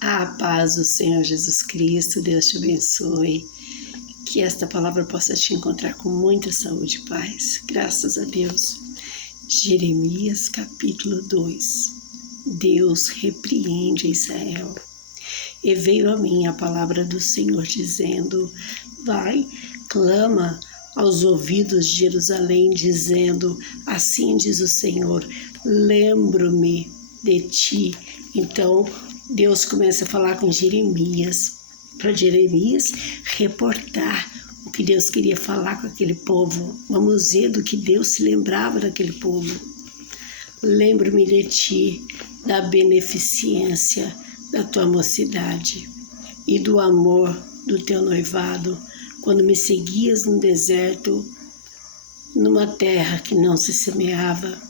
A paz do Senhor Jesus Cristo, Deus te abençoe. Que esta palavra possa te encontrar com muita saúde e paz. Graças a Deus. Jeremias capítulo 2. Deus repreende Israel. E veio a mim a palavra do Senhor dizendo: vai, clama aos ouvidos de Jerusalém, dizendo: assim diz o Senhor, lembro-me de ti. Então, Deus começa a falar com Jeremias, para Jeremias reportar o que Deus queria falar com aquele povo. Vamos ver do que Deus se lembrava daquele povo. Lembro-me de ti, da beneficência da tua mocidade e do amor do teu noivado, quando me seguias no deserto, numa terra que não se semeava,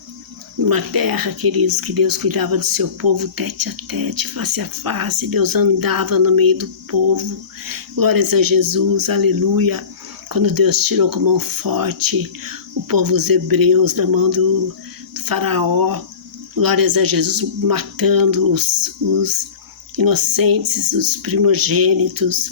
numa terra, queridos, que Deus cuidava do seu povo tete a tete, face a face. Deus andava no meio do povo. Glórias a Jesus, aleluia. Quando Deus tirou com mão forte o povo, os hebreus, da mão do faraó, glórias a Jesus, matando os inocentes, os primogênitos,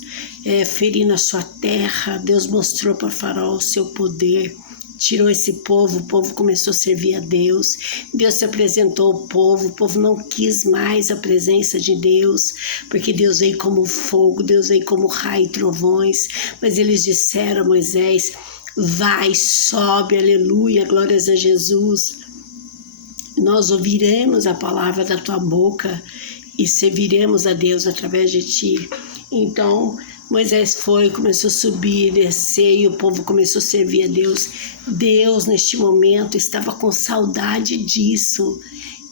ferindo a sua terra. Deus mostrou para o faraó o seu poder. Tirou esse povo, o povo começou a servir a Deus. Deus se apresentou ao povo, o povo não quis mais a presença de Deus, porque Deus veio como fogo, Deus veio como raio e trovões. Mas eles disseram a Moisés: vai, sobe, aleluia, glórias a Jesus. Nós ouviremos a palavra da tua boca e serviremos a Deus através de ti. Então, Moisés foi, começou a subir, descer, e o povo começou a servir a Deus. Deus, neste momento, estava com saudade disso,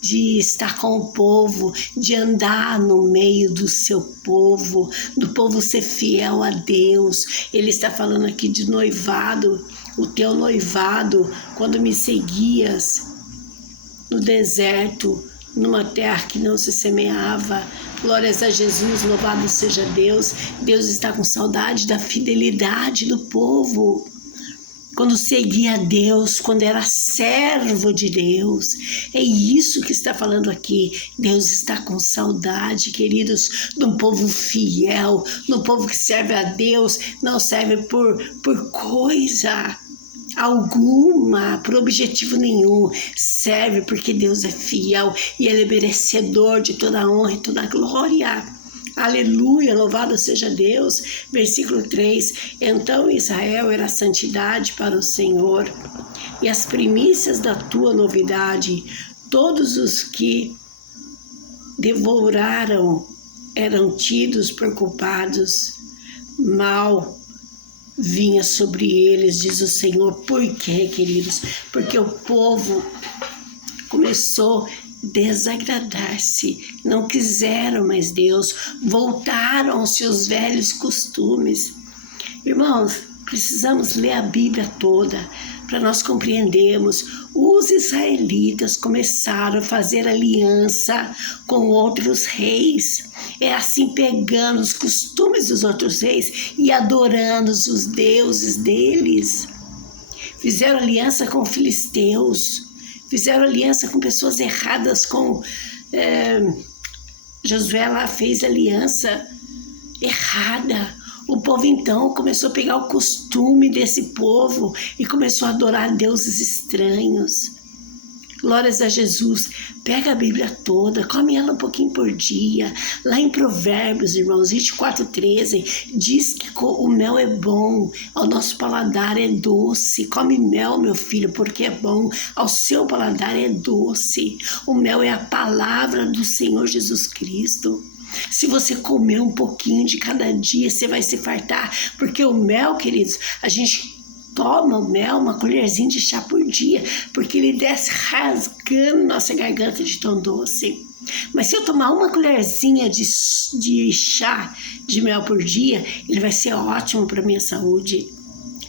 de estar com o povo, de andar no meio do seu povo, do povo ser fiel a Deus. Ele está falando aqui de noivado, o teu noivado, quando me seguias no deserto, numa terra que não se semeava. Glórias a Jesus, louvado seja Deus. Deus está com saudade da fidelidade do povo. Quando seguia a Deus, quando era servo de Deus. É isso que está falando aqui. Deus está com saudade, queridos, de um povo fiel, de um povo que serve a Deus, não serve por coisa alguma, por objetivo nenhum. Serve porque Deus é fiel e Ele é merecedor de toda a honra e toda a glória. Aleluia, louvado seja Deus. Versículo 3: então Israel era santidade para o Senhor, e as primícias da tua novidade, todos os que devoraram eram tidos por culpados. Mal vinha sobre eles, diz o Senhor. Por quê, queridos? Porque o povo começou a desagradar-se, não quiseram mais Deus, voltaram aos seus velhos costumes. Irmãos, precisamos ler a Bíblia toda para nós compreendermos. Os israelitas começaram a fazer aliança com outros reis. É assim, pegando os costumes dos outros reis e adorando os deuses deles. Fizeram aliança com filisteus, fizeram aliança com pessoas erradas, Josué lá fez aliança errada. O povo então começou a pegar o costume desse povo e começou a adorar deuses estranhos. Glórias a Jesus. Pega a Bíblia toda, come ela um pouquinho por dia. Lá em Provérbios, irmãos, 24:13, diz que o mel é bom, ao nosso paladar é doce. Come mel, meu filho, porque é bom, ao seu paladar é doce. O mel é a palavra do Senhor Jesus Cristo. Se você comer um pouquinho de cada dia, você vai se fartar, porque o mel, queridos, a gente toma o mel, uma colherzinha de chá por dia, porque ele desce rasgando nossa garganta de tão doce. Mas se eu tomar uma colherzinha de chá de mel por dia, ele vai ser ótimo para minha saúde.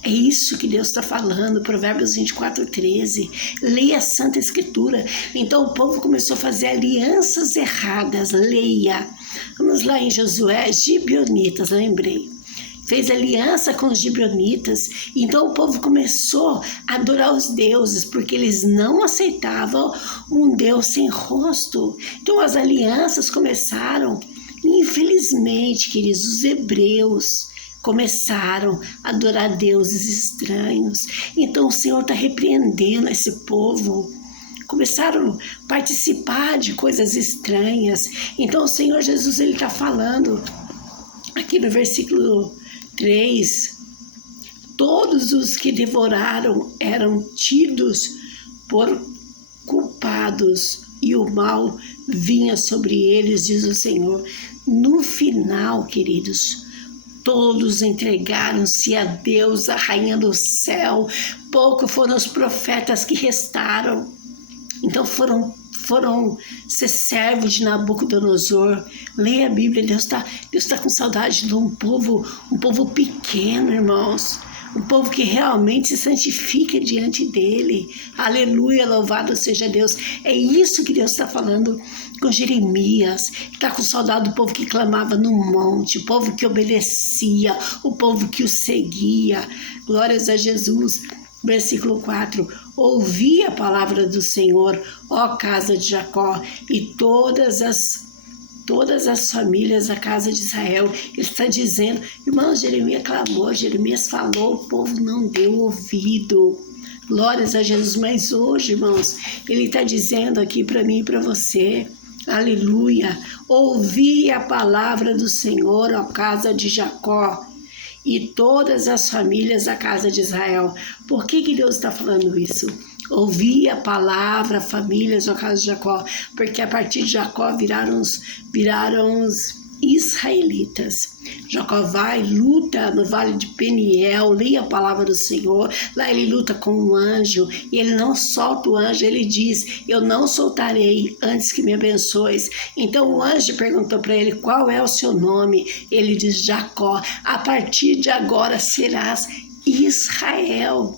É isso que Deus está falando, Provérbios 24:13. Leia a Santa Escritura. Então o povo começou a fazer alianças erradas. Leia. Vamos lá em Josué, gibeonitas, lembrei. Fez aliança com os gibeonitas. Então o povo começou a adorar os deuses, porque eles não aceitavam um Deus sem rosto. Então as alianças começaram Infelizmente, queridos, os hebreus começaram a adorar deuses estranhos. Então o Senhor está repreendendo esse povo. Começaram a participar de coisas estranhas. Então o Senhor Jesus está falando aqui no versículo 3, todos os que devoraram eram tidos por culpados e o mal vinha sobre eles, diz o Senhor. No final, queridos, todos entregaram-se a Deus, a rainha do céu. Pouco foram os profetas que restaram. Então foram ser servos de Nabucodonosor. Leia a Bíblia, Deus tá com saudade de um povo pequeno, irmãos. Um povo que realmente se santifica diante dele. Aleluia, louvado seja Deus. É isso que Deus está falando com Jeremias. Está com saudade do povo que clamava no monte, o povo que obedecia, o povo que o seguia. Glórias a Jesus. Versículo 4. Ouvi a palavra do Senhor, ó casa de Jacó, e todas as famílias da casa de Israel. Ele está dizendo, irmãos, Jeremias clamou, Jeremias falou, o povo não deu ouvido. Glórias a Jesus. Mas hoje, irmãos, ele está dizendo aqui para mim e para você, aleluia, ouvi a palavra do Senhor, ó casa de Jacó, e todas as famílias da casa de Israel. Por que Deus está falando isso? Ouvir a palavra, famílias da casa de Jacó, porque a partir de Jacó viraram os israelitas. Jacó vai, luta no vale de Peniel, lê a palavra do Senhor, lá ele luta com um anjo, e ele não solta o anjo, ele diz, eu não soltarei antes que me abençoes. Então o anjo perguntou para ele, qual é o seu nome? Ele diz, Jacó, a partir de agora serás Israel.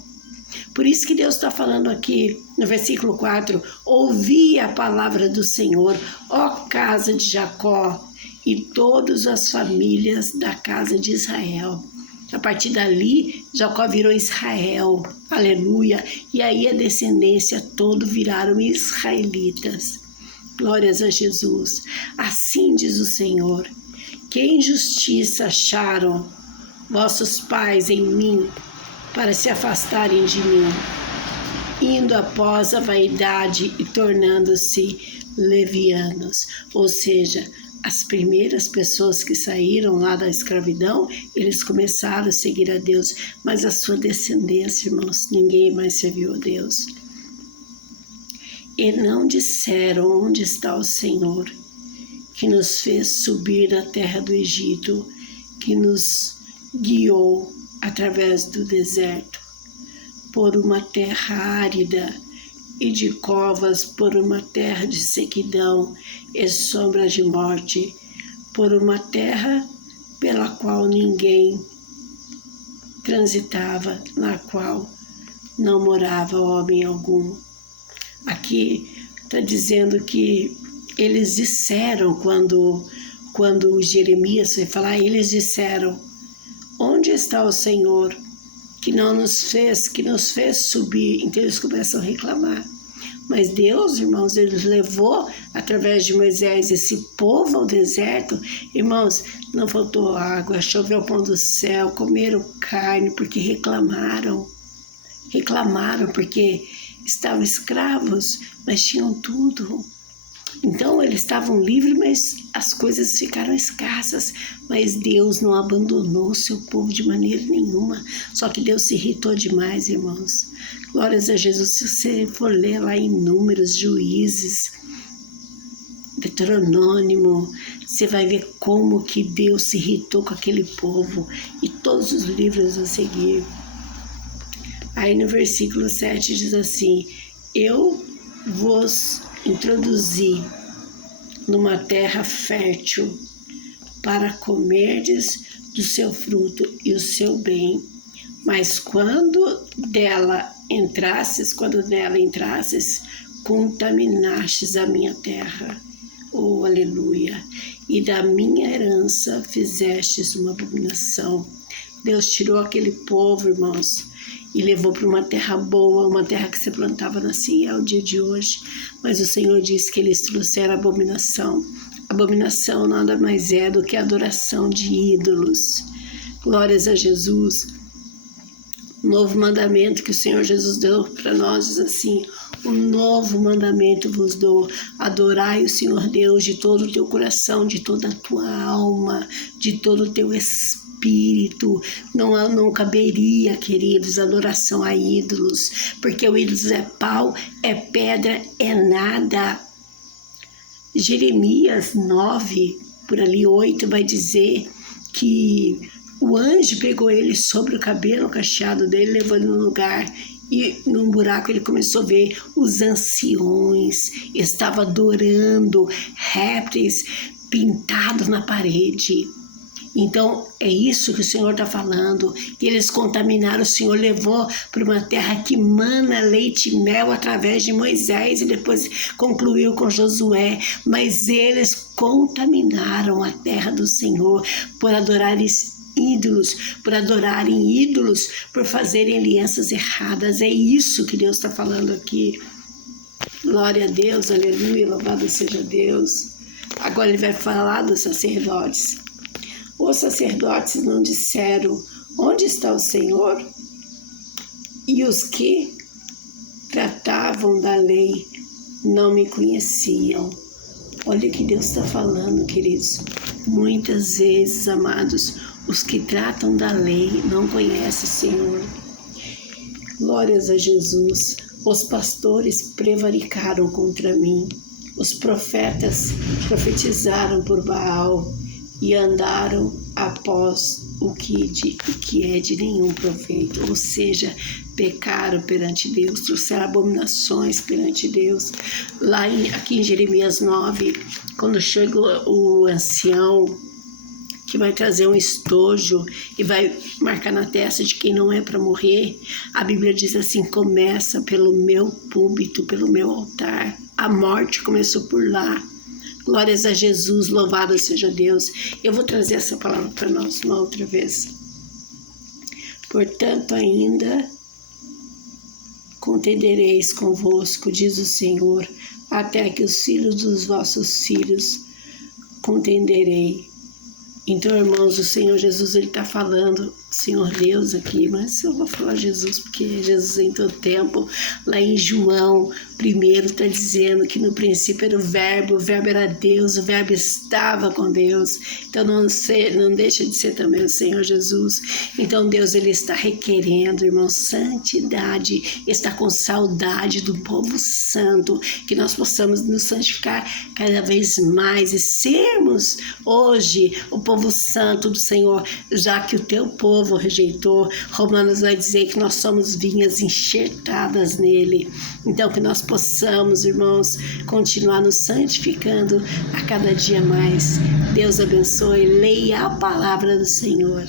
Por isso que Deus está falando aqui no versículo 4, ouvi a palavra do Senhor, ó casa de Jacó, e todas as famílias da casa de Israel. A partir dali, Jacó virou Israel, aleluia, e aí a descendência toda viraram israelitas. Glórias a Jesus. Assim diz o Senhor, que injustiça acharam vossos pais em mim, para se afastarem de mim, indo após a vaidade e tornando-se levianos. Ou seja, as primeiras pessoas que saíram lá da escravidão, eles começaram a seguir a Deus, mas a sua descendência, irmãos, ninguém mais serviu a Deus. E não disseram, onde está o Senhor, que nos fez subir da terra do Egito, que nos guiou através do deserto, por uma terra árida e de covas, por uma terra de sequidão e sombra de morte, por uma terra pela qual ninguém transitava, na qual não morava homem algum. Aqui está dizendo que eles disseram, quando Jeremias foi falar, eles disseram, onde está o Senhor que nos fez subir? Então eles começam a reclamar. Mas Deus, irmãos, ele levou através de Moisés esse povo ao deserto. Irmãos, não faltou água, choveu pão do céu, comeram carne porque reclamaram. Reclamaram porque estavam escravos, mas tinham tudo. Então eles estavam livres, mas as coisas ficaram escassas. Mas Deus não abandonou o seu povo de maneira nenhuma. Só que Deus se irritou demais, irmãos. Glórias a Jesus. Se você for ler lá em Números, Juízes, Deuteronômio, você vai ver como que Deus se irritou com aquele povo. E todos os livros a seguir. Aí no versículo 7 diz assim, eu vos introduzi numa terra fértil para comerdes do seu fruto e o seu bem, mas quando nela entrasses, contaminastes a minha terra, oh aleluia, e da minha herança fizestes uma abominação. Deus tirou aquele povo, irmãos, e levou para uma terra boa, uma terra que se plantava, nascia ao dia de hoje. Mas o Senhor disse que eles trouxeram abominação. A Abominação nada mais é do que a adoração de ídolos. Glórias a Jesus. Novo mandamento que o Senhor Jesus deu para nós diz assim: um novo mandamento vos dou, adorai o Senhor Deus de todo o teu coração, de toda a tua alma, de todo o teu espírito. Não caberia, queridos, adoração a ídolos, porque o ídolos é pau, é pedra, é nada. Jeremias 9, por ali 8, vai dizer que o anjo pegou ele sobre o cabelo cacheado dele, levou ele num lugar, e num buraco ele começou a ver os anciões, estava adorando répteis pintados na parede. Então, é isso que o Senhor está falando. E eles contaminaram, o Senhor levou para uma terra que mana leite e mel através de Moisés e depois concluiu com Josué. Mas eles contaminaram a terra do Senhor por adorarem ídolos, por fazerem alianças erradas. É isso que Deus está falando aqui. Glória a Deus, aleluia, louvado seja Deus. Agora ele vai falar dos sacerdotes. Os sacerdotes não disseram: onde está o Senhor? E os que tratavam da lei não me conheciam. Olha o que Deus está falando, queridos. Muitas vezes, amados, os que tratam da lei não conhecem o Senhor. Glórias a Jesus. Os pastores prevaricaram contra mim. Os profetas profetizaram por Baal e andaram após o que é de nenhum proveito. Ou seja, pecaram perante Deus, trouxeram abominações perante Deus. Aqui em Jeremias 9, quando chega o ancião que vai trazer um estojo e vai marcar na testa de quem não é para morrer, a Bíblia diz assim: começa pelo meu púlpito, pelo meu altar. A morte começou por lá. Glórias a Jesus, louvado seja Deus. Eu vou trazer essa palavra para nós uma outra vez. Portanto, ainda contendereis convosco, diz o Senhor, até que os filhos dos vossos filhos contenderei. Então, irmãos, o Senhor Jesus, ele está falando, Senhor Deus aqui, mas eu vou falar Jesus, porque Jesus em todo tempo. Lá em João 1 está dizendo que no princípio era o verbo era Deus, o verbo estava com Deus. Então, não deixa de ser também o Senhor Jesus. Então, Deus, ele está requerendo, irmão, santidade, está com saudade do povo santo, que nós possamos nos santificar cada vez mais e sermos hoje o povo santo do Senhor, já que o teu povo rejeitou. Romanos vai dizer que nós somos vinhas enxertadas nele. Então, que nós possamos, irmãos, continuar nos santificando a cada dia mais. Deus abençoe. Leia a palavra do Senhor.